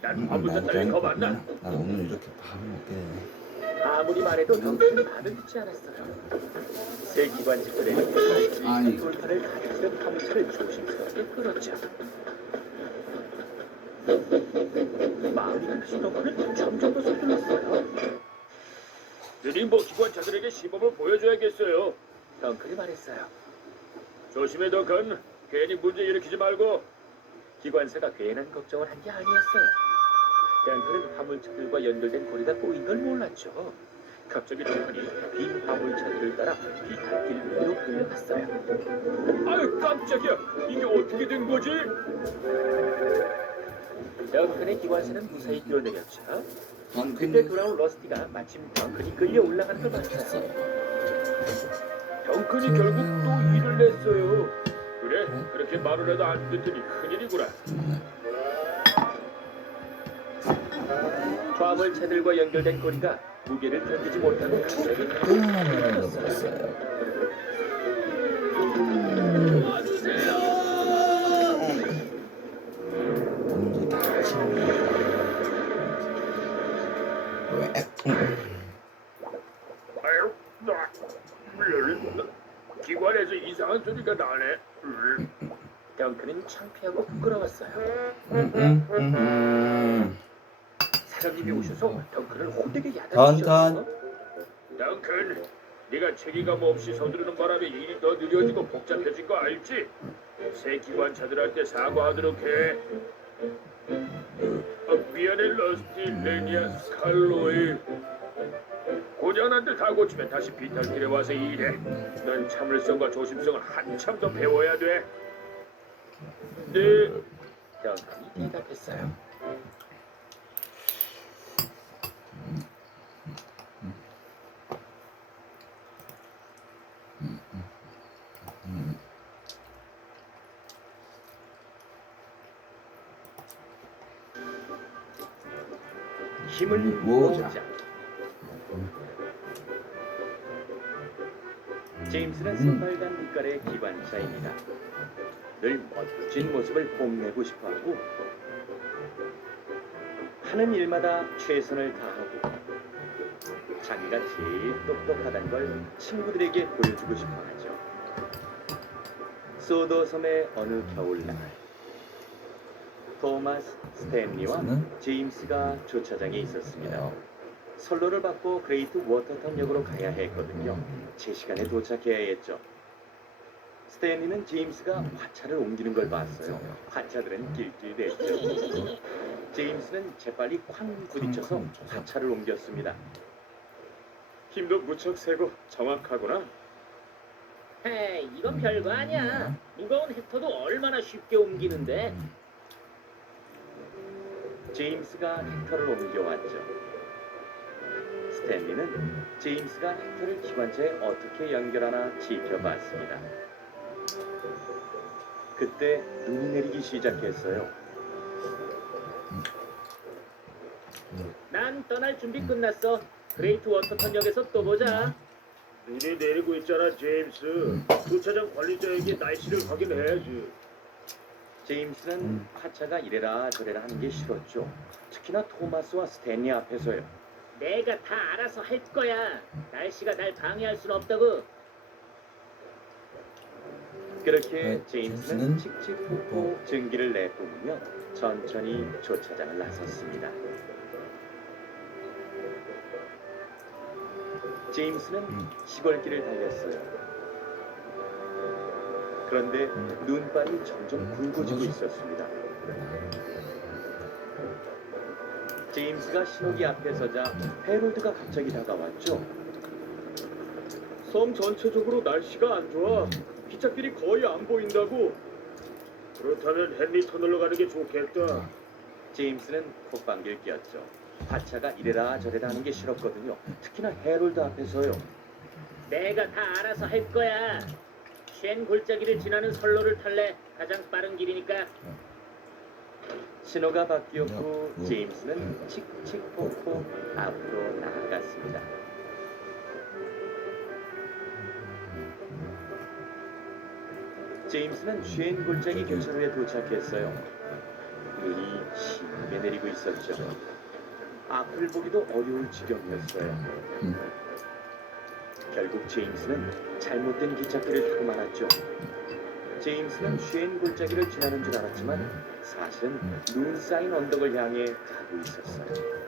난 화물차 딸린 거 맞나? 난 오늘 이렇게 밥을 먹게 되네. 아무리 말해도 덩크는 말을 듣지 않았어요. 새 기관직들의 아니. 돌파를 가득 실은 화물차를 조심스럽게 끌었죠. 마음이 급해진 덩크는 점점 더 서둘렀어요. 느린 뭐 기관차들에게 시범을 보여줘야겠어요. 덩크는 말했어요. 조심해 덩컨. 괜히 문제 일으키지 말고. 기관사가 괜한 걱정을 한 게 아니었어요. 덩크는 화물차들과 연결된 거리가 꼬인 걸 몰랐죠. 갑자기 덩크는 빈 화물차들을 따라 비탈길 위로 끌려갔어요. 아유 깜짝이야. 이게 어떻게 된 거지? 덩크의 기관사는 무사히 뛰어내렸죠. 난 그때 돌아온 러스티가 마침 덩크니 끌려 올라가는 걸 봤어요. 덩컨이 결국 또 일을 냈어요. 그래? 그렇게 말을 해도 안 듣더니 큰일이구나. 화물차들과 연결된 거리가 무게를 견디지 못하고 갑자기 끊어버렸어요. 오늘도 다 아침에 왜? 아유, 기관에서 이상한 소리가 나네. 덩크는 창피하고 부끄러웠어요. 사장님이 오셔서 덩크를 호되게 야단치셨어요. 덩컨, 네가 책임감 없이 서두르는 바람에 일이 더 느려지고 복잡해진 거 알지? 새 기관차들한테 사과하도록 해. 미안해 러스티, 레니아, 스칼로이. 고장난 데 다 고치면 다시 비탈길에 와서 일해. 넌 참을성과 조심성을 한참 더 배워야 돼. 네. 덩크니 대답했어요. 힘을 모으자. 모으자. 제임스는 새빨간 빛깔의 기관차입니다. 늘 멋진 모습을 뽐내고 싶어하고 하는 일마다 최선을 다하고 자기가 제일 똑똑하다는 걸 친구들에게 보여주고 싶어하죠. 소도 섬의 어느 겨울날 토마스, 스탠리와 제임스가 주차장에 있었습니다. 선로를 받고 그레이트 워터턴 역으로 가야 했거든요. 제 시간에 도착해야 했죠. 스탠리는 제임스가 화차를 옮기는 걸 봤어요. 화차들은 낄낄댔죠. 제임스는 재빨리 쾅 부딪혀서 화차를 옮겼습니다. 힘도 무척 세고 정확하구나. 헤이, 이건 별거 아니야. 무거운 헥터도 얼마나 쉽게 옮기는데. 제임스가 헥터를 옮겨왔죠. 스탠리는 제임스가 헥터를 기관차에 어떻게 연결하나 지켜봤습니다. 그때 눈이 내리기 시작했어요. 난 떠날 준비 끝났어. 그레이트 워터턴 역에서 또 보자. 눈이 내리고 있잖아, 제임스. 주차장 관리자에게 날씨를 확인해야지. 제임스는 화차가 이래라 저래라 하는 게 싫었죠. 특히나 토마스와 스탠리 앞에서요. 내가 다 알아서 할 거야. 날씨가 날 방해할 순 없다고. 그렇게 제임스는 칙칙폭폭 증기를 내뿜으며 천천히 주차장을 나섰습니다. 제임스는 시골길을 달렸어요. 그런데 눈발이 점점 굵어지고 있었습니다. 제임스가 신호기 앞에 서자 헤롤드가 갑자기 다가왔죠. 섬 전체적으로 날씨가 안 좋아. 기차길이 거의 안 보인다고. 그렇다면 헨리 터널로 가는 게 좋겠다. 제임스는 콧방귀를 뀌었죠. 화차가 이래라 저래라 하는 게 싫었거든요. 특히나 헤롤드 앞에서요. 내가 다 알아서 할 거야. 쉔 골짜기를 지나는 선로를 탈래. 가장 빠른 길이니까. 신호가 바뀌었고 제임스는 칙칙폭폭 앞으로 나아갔습니다. 제임스는 쉔 골짜기 교차로에 도착했어요. 눈이 크게 내리고 있었죠. 앞을 보기도 어려울 지경이었어요. 결국 제임스는 잘못된 기찻길을 타고 말았죠. 제임스는 쉔 골짜기를 지나는 줄 알았지만 사실은 눈 쌓인 언덕을 향해 가고 있었어요.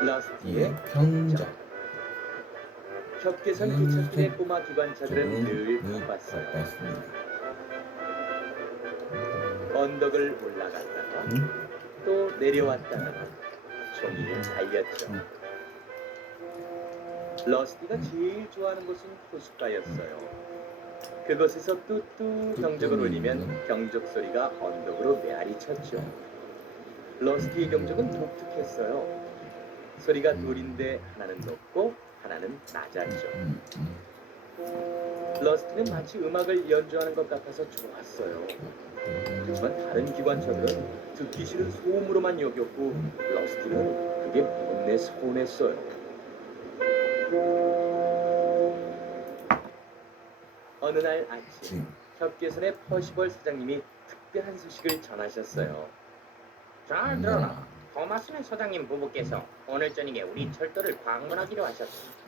러스티의 경적. 겹개선 기찻길의 꼬마 기관차들은 늘 바빴어요. 바빴습니다. 언덕을 올라갔다가 또 내려왔다가 종일 달렸죠. 러스티가 제일 좋아하는 곳은 호숫가였어요. 그곳에서 뚜뚜 경적을 울리면 경적 소리가 언덕으로 메아리 쳤죠. 러스티의 경적은 독특했어요. 소리가 둘인데 하나는 높고 하나는 낮았죠. 러스티는 마치 음악을 연주하는 것 같아서 좋았어요. 하지만 다른 기관차들은 듣기 싫은 소음으로만 여겼고 러스티는 그게 못내 서운했어요. 어느 날 아침 협계선의 퍼시벌 사장님이 특별한 소식을 전하셨어요. 잘 들어라. 토마스네 사장님 부부께서 오늘 저녁에 우리 철도를 방문하기로 하셨습니다.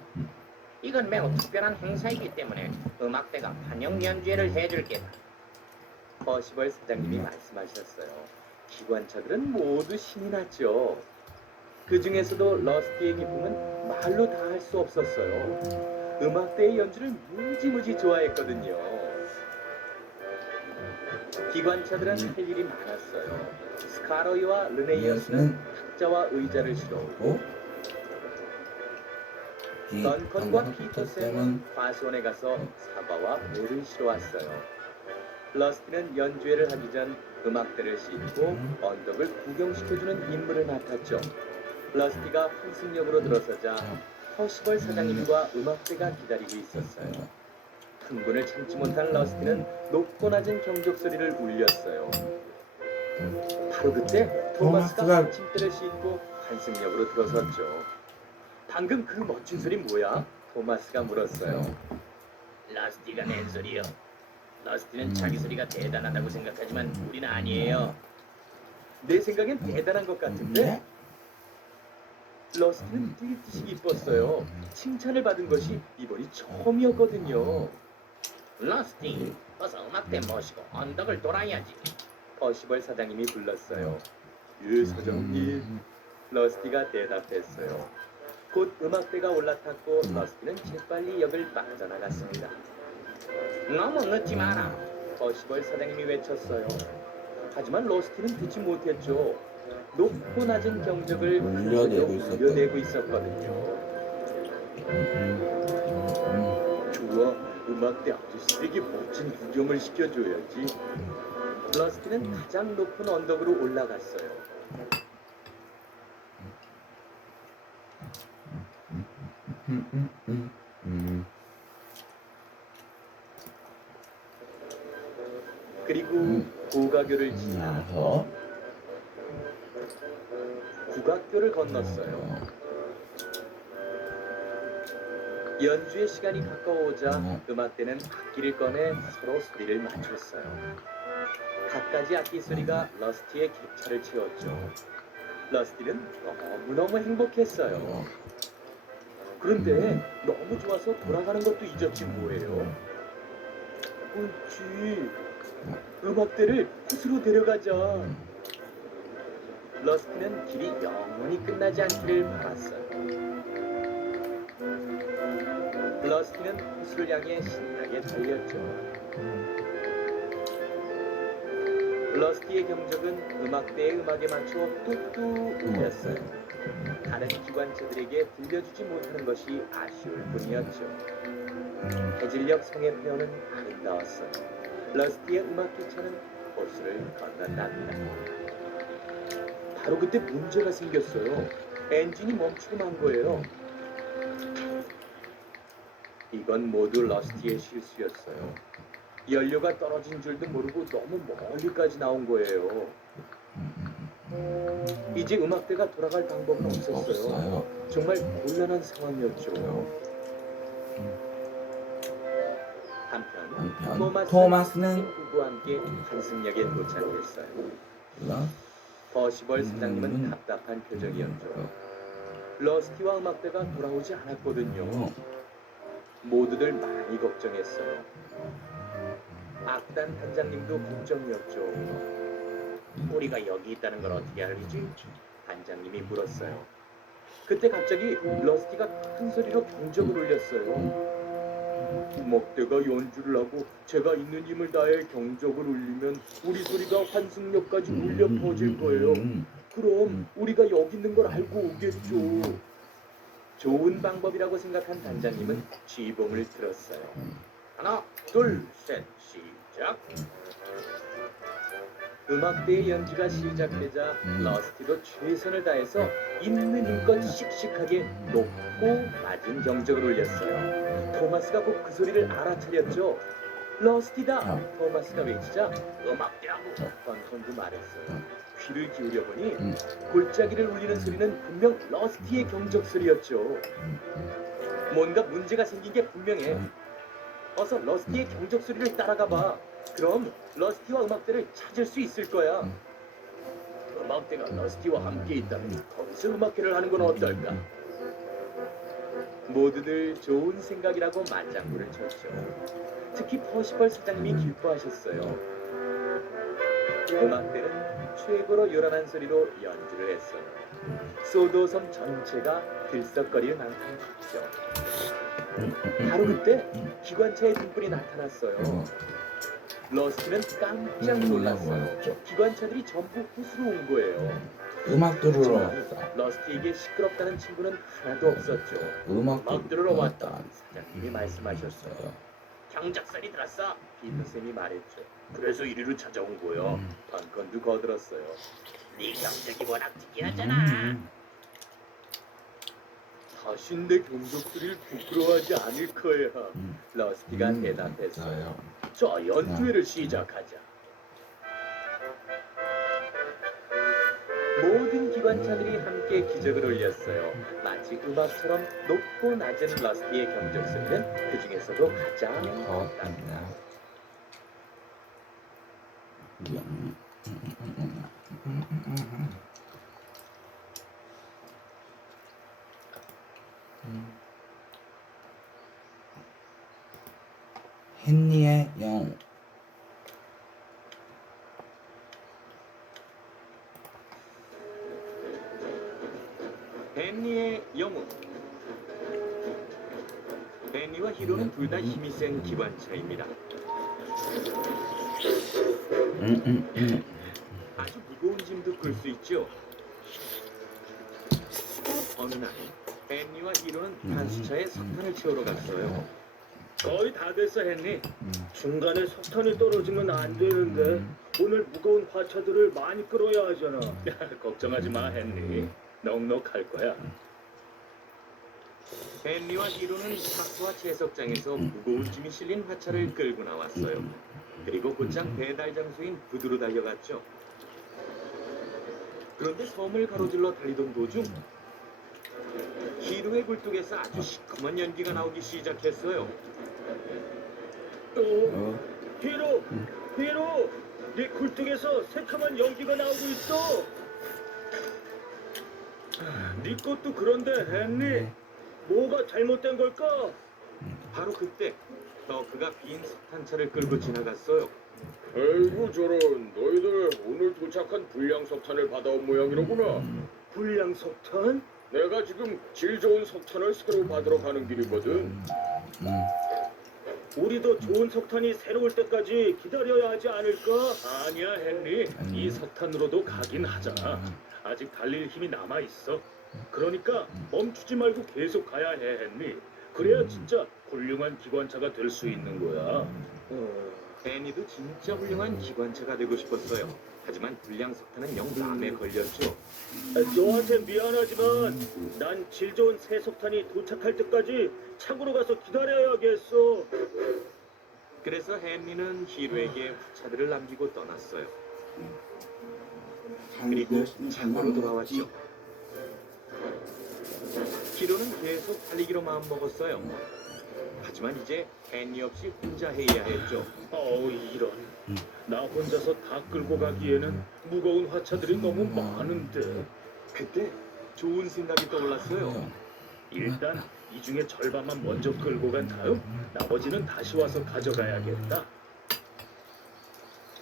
이건 매우 특별한 행사이기 때문에 음악대가 환영 연주회를 해줄 게다. 퍼시벌 사장님이 말씀하셨어요. 기관차들은 모두 신이 났죠. 그 중에서도 러스티의 기쁨은 말로 다 할 수 없었어요. 음악대의 연주를 무지무지 좋아했거든요. 기관차들은 할 일이 많았어요. 스카로이와 르네이어스는 탁자와 의자를 실어오고 던컨과 피터쌤은 과수원에 가서 사과와 물을 실어왔어요. 러스티는 연주회를 하기 전 음악대를 싣고 언덕을 구경시켜주는 임무를 맡았죠. 러스티가 환승역으로 들어서자 퍼시벌 사장님과 음악대가 기다리고 있었어요. 흥분을 참지 못한 러스티는 높고 낮은 경적 소리를 울렸어요. 바로 그때 토마스가 받침대를 싣고 환승역으로 들어섰죠. 방금 그 멋진 소리 뭐야? 토마스가 물었어요. 러스티가 낸 소리요. 러스티는 자기 소리가 대단하다고 생각하지만 우리는 아니에요. 내 생각엔 대단한 것 같은데? 러스티는 뛸 듯이 기뻤어요. 칭찬을 받은 것이 이번이 처음이었거든요. 러스티, 어서 음악대 모시고 언덕을 돌아야지. 퍼시벌 사장님이 불렀어요. 예, 사장님. 러스티가 대답했어요. 곧 음악대가 올라탔고 러스티는 재빨리 역을 빠져나갔습니다. 너무 늦지 마라. 퍼시벌 사장님이 외쳤어요. 하지만 러스티는 듣지 못했죠. 높고 낮은 경적을 울려내고 있었거든요. 좋아, 음악대 아저씨에게 멋진 구경을 시켜줘야지. 러스티는 가장 높은 언덕으로 올라갔어요. 그리고 고가교를 지나서 국악교를 건넜어요. 연주의 시간이 가까워오자 음악대는 악기를 꺼내 서로 소리를 맞췄어요. 갖가지 악기 소리가 러스티의 객차를 채웠죠. 러스티는 너무너무 행복했어요. 그런데 너무 좋아서 돌아가는 것도 잊었지 뭐예요. 옳지. 음악대를 호수로 데려가자. 러스티는 길이 영원히 끝나지 않기를 바랐어요. 러스티는 호수를 향해 신나게 달렸죠. 러스티의 경적은 음악대의 음악에 맞춰 뚝뚝 울렸어요. 다른 기관차들에게 들려주지 못하는 것이 아쉬울 뿐이었죠. 해질녘 성의 표현은 아름다웠어요. 러스티의 음악 기차는 호수를 건넌답니다. 바로 그때 문제가 생겼어요. 엔진이 멈추고 만 거예요. 이건 모두 러스티의 실수였어요. 연료가 떨어진 줄도 모르고 너무 멀리까지 나온 거예요. 이제 음악대가 돌아갈 방법은 없었어요. 없어요. 정말 곤란한 상황이었죠. 한편 토마스는 친구와 함께 환승역에 도착했어요. 러 버시벌 사장님은 답답한 표정이었죠. 러스티와 음악대가 돌아오지 않았거든요. 모두들 많이 걱정했어요. 악단 단장님도 걱정이었죠. 우리가 여기 있다는 걸 어떻게 알지? 단장님이 물었어요. 그때 갑자기 러스티가 큰 소리로 경적을 울렸어요. 음악대가 연주를 하고 제가 있는 힘을 다해 경적을 울리면 우리 소리가 환승역까지 울려 퍼질 거예요. 그럼 우리가 여기 있는 걸 알고 오겠죠. 좋은 방법이라고 생각한 단장님은 지휘봉을 들었어요. 하나, 둘, 셋, 시작. 음악대의 연주가 시작되자 러스티도 최선을 다해서 있는 힘껏 씩씩하게 높고 낮은 경적을 울렸어요. 토마스가 곧 그 소리를 알아차렸죠. 러스티다! 토마스가 외치자 음악대라고 던컨도 말했어요. 귀를 기울여 보니 골짜기를 울리는 소리는 분명 러스티의 경적 소리였죠. 뭔가 문제가 생긴 게 분명해. 어서 러스티의 경적 소리를 따라가 봐. 그럼 러스티와 음악대를 찾을 수 있을 거야. 음악대가 러스티와 함께 있다면 거기서 음악회를 하는 건 어떨까? 모두들 좋은 생각이라고 맞장구를 쳤죠. 특히 퍼시벌 사장님이 기뻐하셨어요. 음악대는 최고로 요란한 소리로 연주를 했어요. 소도섬 전체가 들썩거리는 낭만 같죠. 바로 그때 기관차의 등불이 나타났어요. 러스티는 깜짝 놀랐어요. 기관차들이 전부 호수로 온 거예요. 음악 들으러 하지만 왔다. 러스티에게 시끄럽다는 친구는 하나도 없었죠. 음악 들으러 왔다. 왔다. 사장님이 말씀하셨어요. 경적소리 들었어? 피터쌤이 말했죠. 그래서 이리로 찾아온 거야. 반건도 거들었어요. 네 경적이 워낙 특이하잖아. 다신 내 경적 소리를 부끄러워하지 않을 거야. 러스티가 대답했어요. 자, 연주회를 시작하자. 모든 기관차들이 함께 기적을 올렸어요. 마치 음악처럼 높고 낮은 러스티의 경적 소리는 그 중에서도 가장 커답니다. 헨리의 영웅. 헨리의 영웅. 헨리와 히로는 둘 다 힘이 센 기관차입니다. 아주 무거운 짐도 끌 수 있죠. 어느 날 헨리와 히로는 단수차에 석탄을 채우러 갔어요. 거의 다 됐어, 헨리. 중간에 석탄이 떨어지면 안 되는데 오늘 무거운 화차들을 많이 끌어야 하잖아. 걱정하지 마, 헨리. 넉넉할 거야. 헨리와 히로는 파크와 채석장에서 무거운 짐이 실린 화차를 끌고 나왔어요. 그리고 곧장 배달 장소인 부두로 달려갔죠. 그런데 섬을 가로질러 달리던 도중 히로의 굴뚝에서 아주 시커먼 연기가 나오기 시작했어요. 히로! 히로! 네 굴뚝에서 새카만 연기가 나오고 있어. 네 것도 그런데, 헨리. 뭐가 잘못된 걸까? 바로 그때 더크가 빈 석탄차를 끌고 지나갔어요. 에이구 저런, 너희들 오늘 도착한 불량 석탄을 받아온 모양이로구나. 불량 석탄? 내가 지금 질 좋은 석탄을 새로 받으러 가는 길이거든. 우리도 좋은 석탄이 새로 올 때까지 기다려야 하지 않을까? 아니야 헨리, 이 석탄으로도 가긴 하잖아. 아직 달릴 힘이 남아 있어. 그러니까 멈추지 말고 계속 가야 해 헨리. 그래야 진짜 훌륭한 기관차가 될 수 있는 거야. 애니도 진짜 훌륭한 기관차가 되고 싶었어요. 하지만 불량 석탄은 영 마음에 걸렸죠. 너한테 미안하지만 난 질 좋은 새 석탄이 도착할 때까지 차고로 가서 기다려야겠어. 그래서 헨리는 히로에게 화차들을 남기고 떠났어요. 그리고 차고로 돌아왔죠. 히로는 계속 달리기로 마음먹었어요. 하지만 이제 헨리 없이 혼자 해야 했죠. 어우 이런. 나 혼자서 다 끌고 가기에는 무거운 화차들이 너무 많은데. 그때 좋은 생각이 떠올랐어요. 일단 이 중에 절반만 먼저 끌고 간 다음 나머지는 다시 와서 가져가야겠다.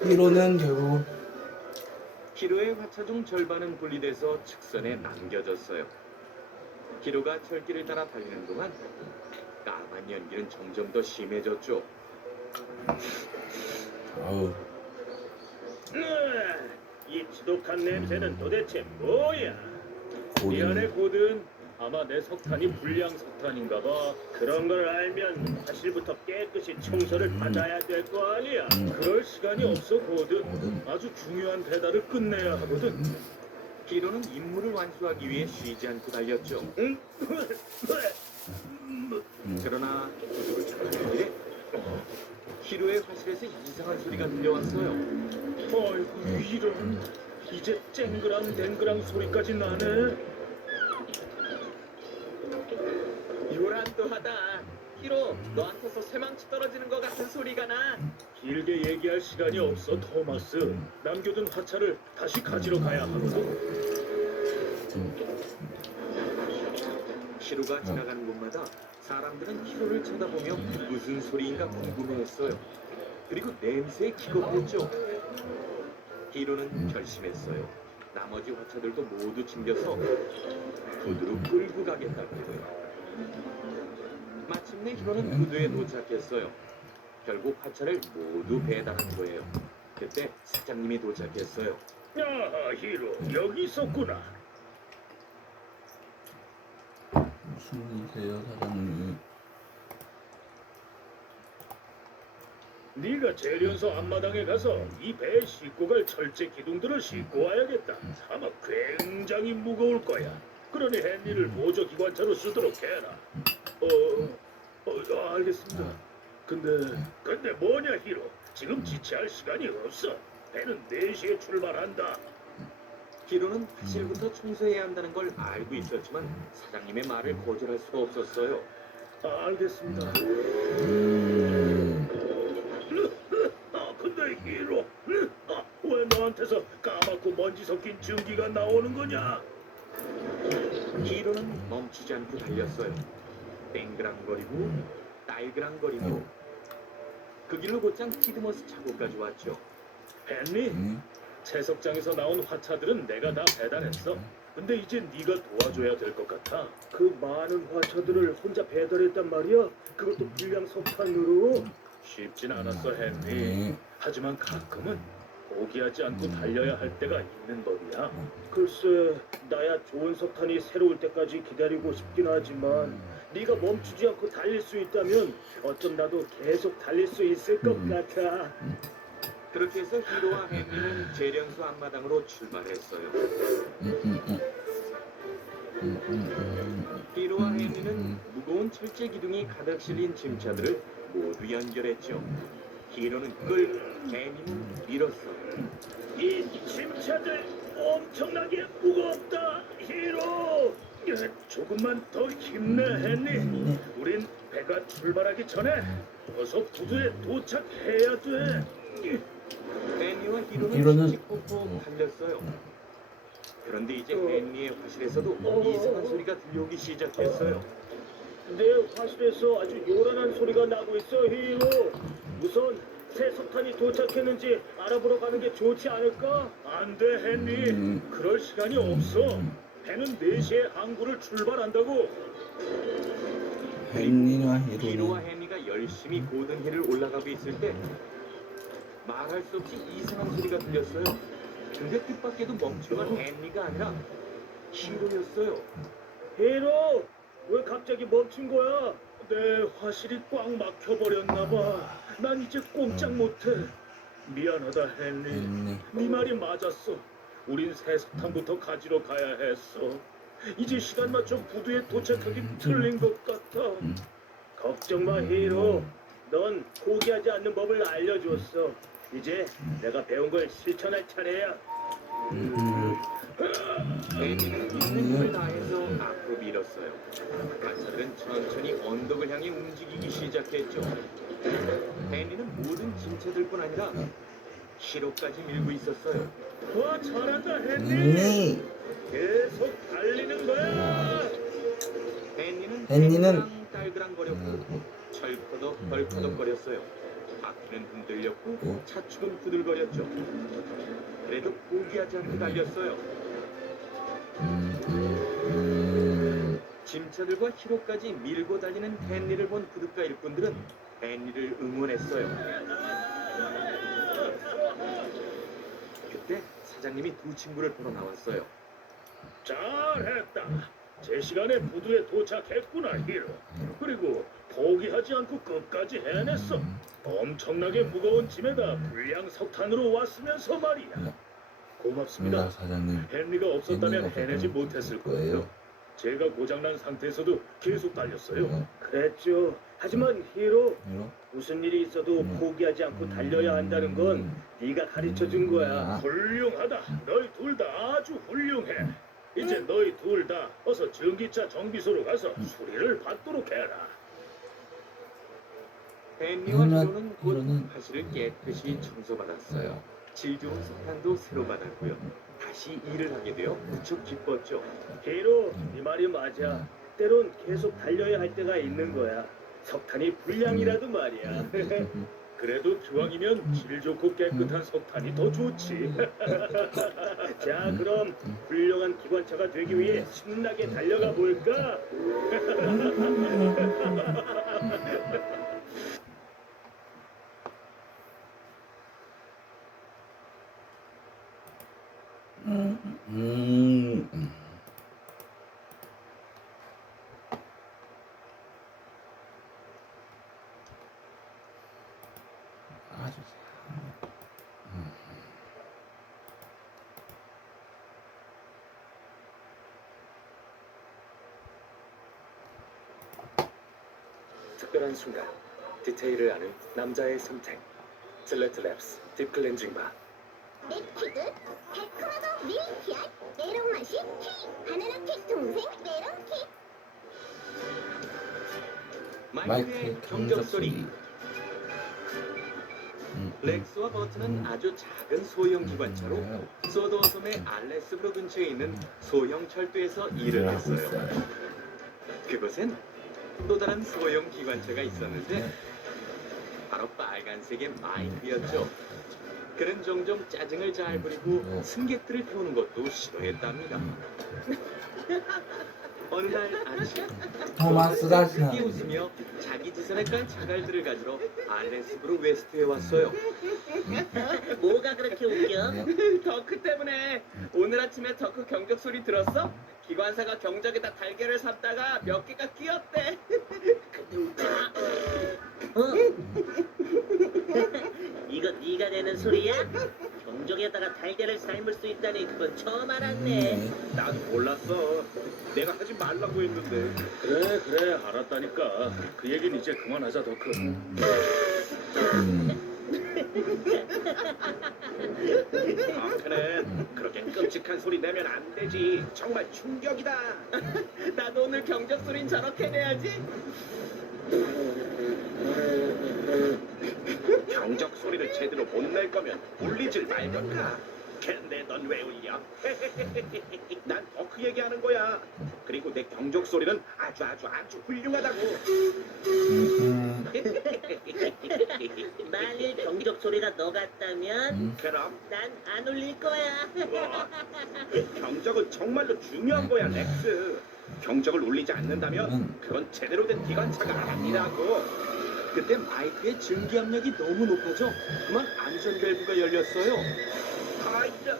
히로는 결국 히로의 화차 중 절반은 분리돼서 측선에 남겨졌어요. 히로가 철길을 따라 달리는 동안 까만 연기는 점점 더 심해졌죠. 아우 이 지독한 냄새는 도대체 뭐야? 미안해 고든 고든. 아마 내 석탄이 불량 석탄인가 봐. 그런 걸 알면 사실부터 깨끗이 청소를 받아야 될 거 아니야? 그럴 시간이 없어 고든. 고든 아주 중요한 배달을 끝내야 하거든. 히로는 임무를 완수하기 위해 쉬지 않고 달렸죠. 그러나 구두를 착하는 길에 히로의 화실에서 이상한 소리가 들려왔어요. 어이구 이런. 이제 쨍그랑 댕그랑 소리까지 나네. 요란도하다. 히로, 너한테서 쇠망치 떨어지는 것 같은 소리가 나. 길게 얘기할 시간이 없어 토마스. 남겨둔 화차를 다시 가지러 가야 하거든. 히로가 지나가는 곳마다 사람들은 히로를 쳐다보며 무슨 소리인가 궁금해했어요. 그리고 냄새에 기겁했죠. 히로는 결심했어요. 나머지 화차들도 모두 챙겨서 구두로 끌고 가겠다고요. 마침내 히로는 구두에 도착했어요. 결국 화차를 모두 배달한 거예요. 그때 사장님이 도착했어요. 야 히로 여기 있었구나. 무슨 일이세요 사장님? 네가 재련소 앞마당에 가서 이 배에 싣고 갈 철제 기둥들을 싣고 와야겠다. 아마 굉장히 무거울 거야. 그러니 헨리를 보조 기관차로 쓰도록 해라. 알겠습니다. 근데 뭐냐 히로? 지금 지체할 시간이 없어. 배는 4시에 출발한다. 히로는 화실부터 청소해야 한다는 걸 알고 있었지만 사장님의 말을 거절할 수가 없었어요. 알겠습니다. 근데 히로, 왜 너한테서 까맣고 먼지 섞인 증기가 나오는 거냐? 히로는 멈추지 않고 달렸어요. 땡그랑거리고 딸그랑거리고 그 길로 곧장 티드머스 차고까지 왔죠. 헨리, 채석장에서 나온 화차들은 내가 다 배달했어. 근데 이제 네가 도와줘야 될 것 같아. 그 많은 화차들을 혼자 배달했단 말이야? 그것도 불량 석탄으로? 쉽진 않았어 헨리. 하지만 가끔은 포기하지 않고 달려야 할 때가 있는 법이야. 글쎄, 나야 좋은 석탄이 새로 올 때까지 기다리고 싶긴 하지만 네가 멈추지 않고 달릴 수 있다면 어쩜 나도 계속 달릴 수 있을 것 같아. 그렇게 해서 히로와 헨리는 재련소 앞마당으로 출발했어요. 히로와 헨리는 무거운 철제 기둥이 가득 실린 짐차들을 모두 연결했죠. 히로는 끌고 헨리는 밀었어요. 이 짐차들 엄청나게 무겁다, 히로. 조금만 더 힘내 헨리. 우린 배가 출발하기 전에 어서 부두에 도착해야 돼. 헨리와 히로는 히로는- 칙칙폭폭 달렸어요. 그런데 이제 헨리의 화실에서도 이상한 소리가 들려오기 시작했어요. 내 화실에서 아주 요란한 소리가 나고 있어, 히로. 우선 새 석탄이 도착했는지 알아보러 가는 게 좋지 않을까? 안 돼, 헨리. 그럴 시간이 없어. 배는 4시에 항구를 출발한다고. 헨리와 히로와 히로는 헨리가 열심히 고등힐을 올라가고 있을 때 말할 수 없이 이상한 소리가 들렸어요. 근데 뜻밖에도 멈춘 건 헨리가 아니라 히로였어요. 히로, 왜 갑자기 멈춘 거야? 내 화실이 꽉 막혀버렸나 봐. 난 이제 꼼짝 못해. 미안하다, 헨리. 헨리 네 말이 맞았어. 우린 새 석탄부터 가지러 가야 했어. 이제 시간 맞춰 부두에 도착하기 틀린 것 같아. 걱정 마, 히로. 넌 포기하지 않는 법을 알려줬어. 이제 내가 배운 걸 실천할 차례야. 헨리는 있는 힘을 다해서 앞으로 밀었어요. 관사들은 천천히 언덕을 향해 움직이기 시작했죠. 헨리는 모든 짐차들뿐 아니라 히로까지 밀고 있었어요. 와, 잘한다, 헨리. 헨리 계속 달리는 거야. 헨리는 딸그랑거렸고 철커덕 벌커덕거렸어요. 바퀴는 흔들렸고 차축은 부들거렸죠. 그래도 포기하지 않고 달렸어요. 짐차들과 히로까지 밀고 달리는 헨리를 본 부둣가 일꾼들은 헨리를 응원했어요. 그때 사장님이 두 친구를 보러 나왔어요. 잘했다. 제 시간에 부두에 도착했구나, 히로. 그리고 포기하지 않고 끝까지 해냈어. 엄청나게 무거운 짐에다 불량 석탄으로 왔으면서 말이야. 고맙습니다. 네, 사장님 헨리가 없었다면 헨리가 해내지 없었다면 못했을 거예요. 거예요. 제가 고장난 상태에서도 계속 달렸어요. 그랬죠. 하지만 히로, 히로 무슨 일이 있어도 포기하지 않고 달려야 한다는 건 네가 가르쳐 준 거야. 훌륭하다. 너희 둘 다 아주 훌륭해. 이제 너희 둘 다 어서 전기차 정비소로 가서 수리를 받도록 해라. 헨리와 히로는 곧 히로는 화실을 깨끗이 청소받았어요. 질 좋은 석탄도 새로 받았고요. 다시 일을 하게 되어 무척 기뻤죠. 히로, 네 말이 맞아. 때론 계속 달려야 할 때가 있는 거야. 석탄이 불량이라도 말이야. 그래도 기왕이면 질 좋고 깨끗한 석탄이 더 좋지. 자, 그럼 훌륭한 기관차가 되기 위해 신나게 달려가 볼까? 아주 특별한 순간 디테일을 아는 남자의 선택 질레트 랩스 딥 클렌징 바 맵키드 달콤하고 밀키한 메론 맛이 킥 바나나 킥 동생 메론 킥 마이크의 경적 소리. 렉스와 버튼은 아주 작은 소형 기관차로 소드워섬의 알레스브로 근처에 있는 소형 철도에서 일을 했어요. 그곳엔 또 다른 소형 기관차가 있었는데 바로 빨간색의 마이크였죠. 그는 종종 짜증을 잘 부리고 승객들을 태우는 것도 싫어했답니다. 어느 날 아침 토마스가 크게 웃으며 자기 지선에 깐 자갈들을 가지러 알레스브로 웨스트에 왔어요. 뭐가 그렇게 웃겨? 덕크 때문에 오늘 아침에 덕크 경적 소리 들었어? 기관사가 경적에다 달걀을 샀다가 몇 개가 끼었대. 어? 이거 네가 내는 소리야? 경적에다가 달걀을 삶을 수 있다니 그건 처음 알았네. 나도 몰랐어. 내가 하지 말라고 했는데. 그래 알았다니까. 그 얘기는 이제 그만하자, 덕크. 그래 그렇게 끔찍한 소리 내면 안 되지 정말 충격이다 나도 오늘 경적 소린 저렇게 내야지. 경적 소리를 제대로 못 낼 거면 울리질 말던가 근데 넌 왜 울려? 난 더 크게 얘기하는 거야. 그리고 내 경적 소리는 아주 훌륭하다고. 만일 경적 소리가 너 같다면 그럼 난 안 울릴 거야. 경적은 정말로 중요한 거야, 렉스. 경적을 울리지 않는다면 그건 제대로 된 기관차가 아니라고. 그때 마이크의 증기 압력이 너무 높아져 그만 안전 밸브가 열렸어요. 아이야.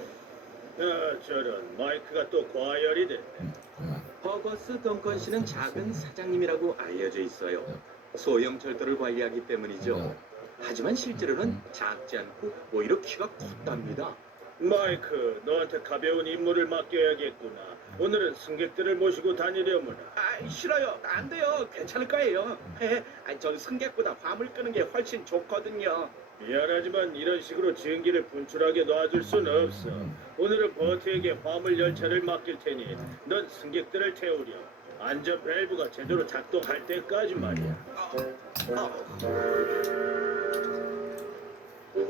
저런 마이크가 또 과열이 됐네. 버거스 덩컨 씨는 작은 사장님이라고 알려져 있어요. 소형 철도를 관리하기 때문이죠. 하지만 실제로는 작지 않고 오히려 키가 컸답니다. 마이크, 너한테 가벼운 임무를 맡겨야겠구나. 오늘은 승객들을 모시고 다니려무나. 아, 싫어요. 안 돼요. 괜찮을 거예요. 전 승객보다 화물 끄는 게 훨씬 좋거든요. 미안하지만 이런 식으로 증기를 분출하게 놔줄 순 없어. 오늘은 버트에게 화물 열차를 맡길 테니 넌 승객들을 태우렴. 안전 밸브가 제대로 작동할 때까지 말이야.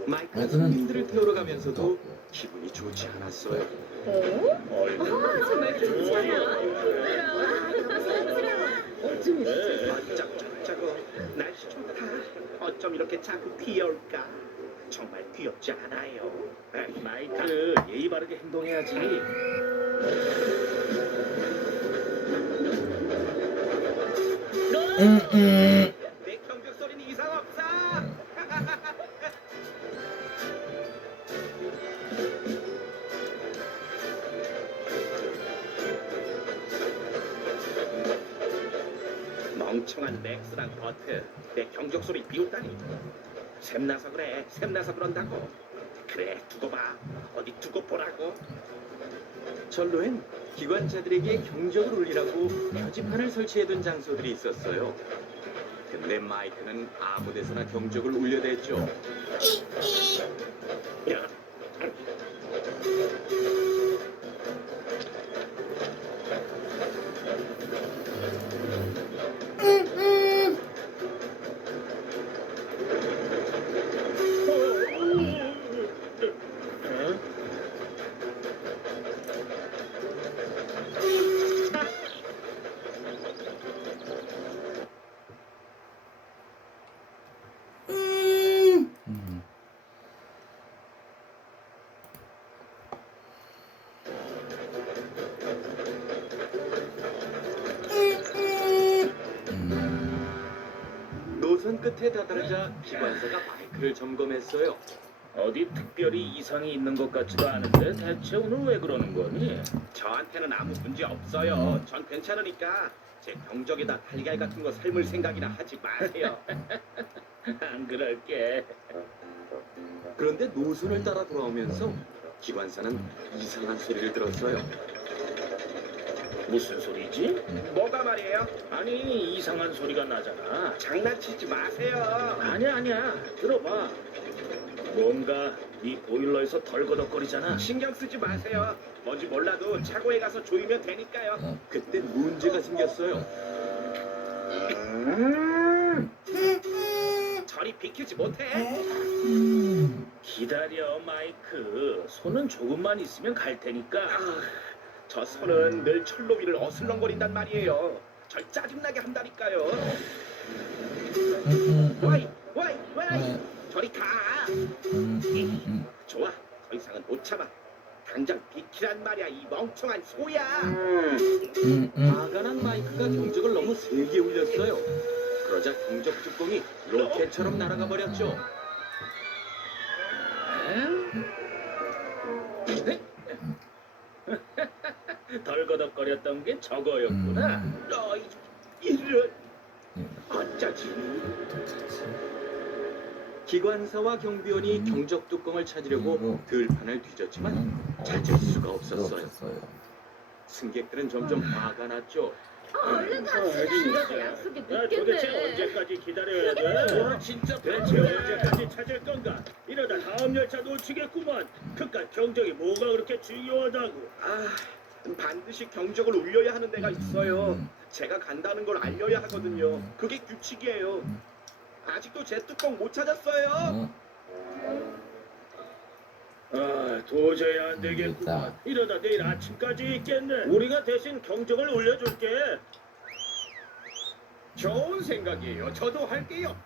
마이크는 손님들을 태우러 가면서도 기분이 좋지 않았어요. 정말 괜찮아. 어쩜 이렇게 어쩌고 날씨 좋다. 어쩜 이렇게 자꾸 귀여울까? 정말 귀엽지 않아요. 마이크, 예의 바르게 행동해야지. 내 경적 소리는 이상 없어. 멍청한 맥스랑 버트, 내 경적 소리 비웃다니. 샘나서 그래, 샘나서 그런다고. 그래, 두고 봐. 어디 두고 보라고. 전로엔 기관차들에게 경적을 울리라고 표지판을 설치해둔 장소들이 있었어요. 근데 마이크는 아무 데서나 경적을 울려댔죠. 야, 노선 끝에 다다르자 기관사가 마이크를 점검했어요. 어디 특별히 이상이 있는 것 같지도 않은데 대체 오늘 왜 그러는 거니? 저한테는 아무 문제 없어요. 전 괜찮으니까 제 경적에다 달걀 같은 거 삶을 생각이나 하지 마세요. 안 그럴게. 그런데 노선을 따라 돌아오면서 기관사는 이상한 소리를 들었어요. 무슨 소리지? 뭐가 말이에요? 아니, 이상한 소리가 나잖아. 장난치지 마세요. 아니야. 들어봐. 뭔가 네 보일러에서 덜거덕거리잖아. 신경 쓰지 마세요. 뭔지 몰라도 차고에 가서 조이면 되니까요. 그때 문제가 생겼어요. 저리 비키지 못해. 기다려, 마이크. 손은 조금만 있으면 갈 테니까. 저 손은 늘 철로 위를 어슬렁거린단 말이에요. 절 짜증나게 한다니까요. 와이. 저리 가. 좋아. 더 이상은 못 참아. 당장 비키란 말이야, 이 멍청한 소야. 화가 난 마이크가 경적을 너무 세게 울렸어요. 그러자 경적 뚜껑이 로켓처럼 날아가 버렸죠. 덜거덕거렸던 게 저거였구나. 이런. 어쩌지? 기관사와 경비원이 경적 뚜껑을 찾으려고 들판을 뒤졌지만 찾을 수가 없었어요. 승객들은 점점 화가 났죠. 얼른 갑시다. 약속이 야, 도대체 늦겠네. 언제까지 기다려야 돼? 진짜 대체 언제까지 찾을 건가? 이러다 다음 열차 놓치겠구만. 그깟 경적이 뭐가 그렇게 중요하다고? 반드시 경적을 울려야 하는 데가 있어요. 제가 간다는 걸 알려야 하거든요. 그게 규칙이에요. 아직도 제 뚜껑 못 찾았어요. 아, 도저히 안 되겠구만. 이러다 내일 아침까지 있겠네. 우리가 대신 경적을 올려줄게. 좋은 생각이에요. 저도 할게요.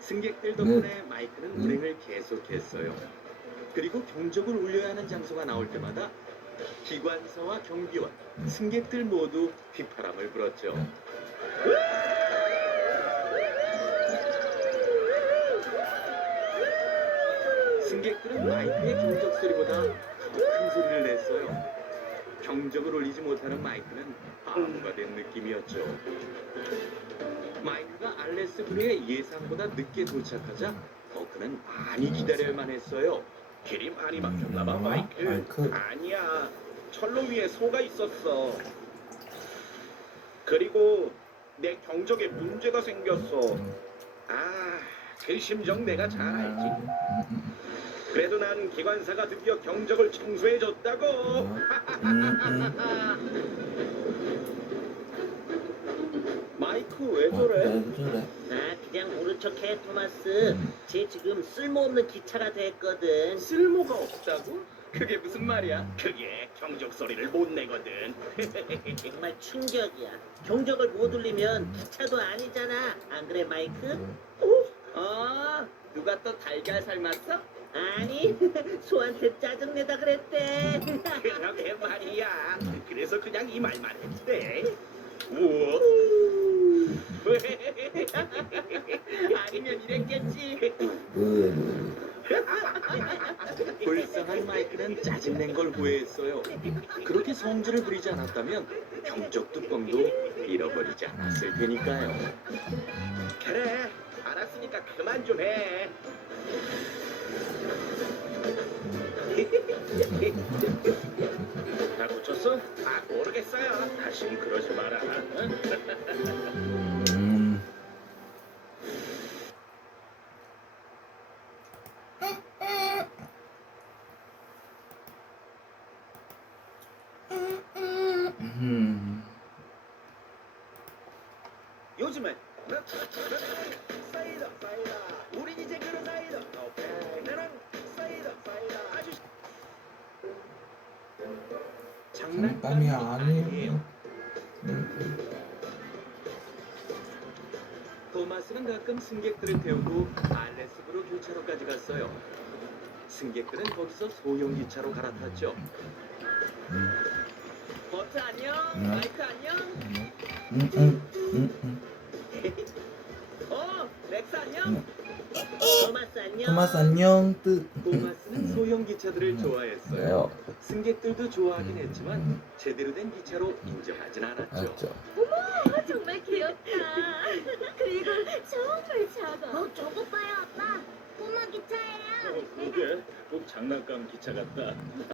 승객들 덕분에 마이크는 운행을 계속했어요. 그리고 경적을 울려야 하는 장소가 나올 때마다 기관사와 경비원, 승객들 모두 휘파람을 불었죠. 승객들은 마이크의 경적 소리보다 더 큰 소리를 냈어요. 경적을 울리지 못하는 마이크는 바보가 된 느낌이었죠. 마이크가 알레스부르에 예상보다 늦게 도착하자 버크는 많이 기다려야만 했어요. 길이 많이 막혔나봐, 마이크. 마이크. 아니야, 철로 위에 소가 있었어. 그리고 내 경적에 문제가 생겼어. 아, 그 심정 내가 잘 알지. 그래도 난 기관사가 드디어 경적을 청소해줬다고. 마이크 왜 저래? 왜 저래? 아, 그냥 모른 척해, 토마스. 쟤 지금 쓸모없는 기차가 됐거든. 쓸모가 없다고? 그게 무슨 말이야? 그게 경적 소리를 못 내거든. 정말 충격이야. 경적을 못 울리면 기차도 아니잖아. 안 그래, 마이크? 누가 또 달걀 삶았어? 아니, 소한테 짜증내다 그랬대. 그러게 말이야. 그래서 그냥 이 말만 했대. 우와. 아니면 이랬겠지. 으, 불쌍한 마이크는 짜증낸 걸 후회했어요. 그렇게 성질을 부리지 않았다면 경적 뚜껑도 잃어버리지 않았을 테니까요. 그래, 알았으니까 그만 좀 해. 다 고쳤어? 아, 모르겠어요. 다신 그러지 마라. 응? 음. 요즘엔 사이다. 우린 이제 그런 사이다. 오케이. 나랑 사이다. 아주 장난감이 아니에요. 토마스는 가끔 승객들을 태우고 알레스부르 교차로까지 갔어요. 승객들은 거기서 소형기차로 갈아탔죠. 버트 안녕, 마이크 안녕, 렉스 안녕. 토마스 안녕. 토마스 안녕. 뜻. 토마스는 소형기차들을 좋아했어요. 네요. 승객들도 좋아하긴 했지만 제대로 된 기차로 인정하진 않았죠. 맞죠. 정말 귀엽다. 그리고 정말 작아. 저거 봐요, 아빠. 꼬마 기차예요. 그게 꼭 장난감 기차 같다.